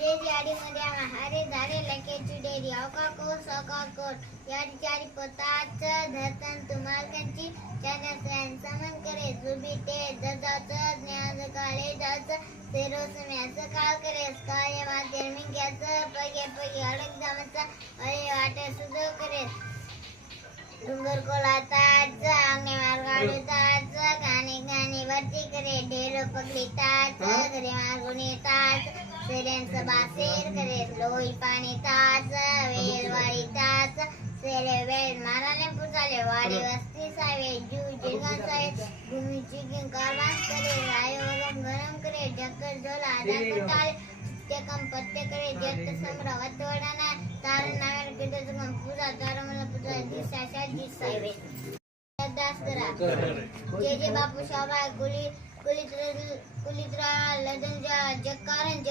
याडी मध्ये हरे झारे लके चुडेरी अवका कोर सका कोर याडी चारी पोताच धरतन तुमालकंची चाचा सैन समन करे जुबिते दजाच ज्ञान काळे जाच सेरोस म्याच काळ करे स्काय मातेर मिंग्याच पगे पगे अडक जामचा अरे वाटे सुदो करे डुंगर कोलाताच आंगणे मार्गाडताच गाणे गाणे वरती करे ढेर पकडीताच घरे मार्गुनी ताच सेरेन बासेर करे लोई पाणी ताच वेल वारी ताच सेरे वेल माराने पुचाले वाडी वस्ती सावे जू जिंगन सावे भूमी चिकिंग कारवान करे रायो गरम करे जक्कर झोला आधा कटाळे तेकम पत्ते करे जत समरावत वडाना तार नावेर किदे तुम पूजा तार मला पूजा दिसा शाजी सावे दास करा जे बापू शाबा कुलित्रा लदंजा जक्कारन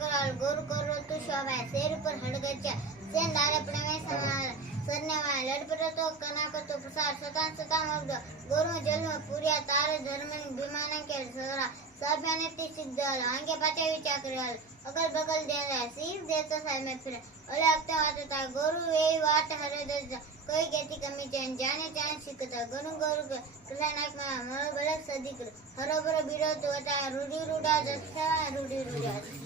कराल गोर करो तू शाबा शेर पर हड़गचा सेन दारे प्रेमे समाल सरने वा लड़पट तो कना को तो प्रसार सता मग गोर में जल में पूरिया तारे धर्मन विमानन के सरा साब्याने ती सिद्धल आंगे पाचे विचार करल अगल बगल देला सीर देता साल में फिर ओले हफ्ते वाता गोरु वे वाट हरे दज कोई गेती कमी चैन जाने चान सिकता गनु गोरु कलानाक में मळ बलक सदिक हरोबर बिरो तो वता रूडी रूडा जस्ता रूडी रूडा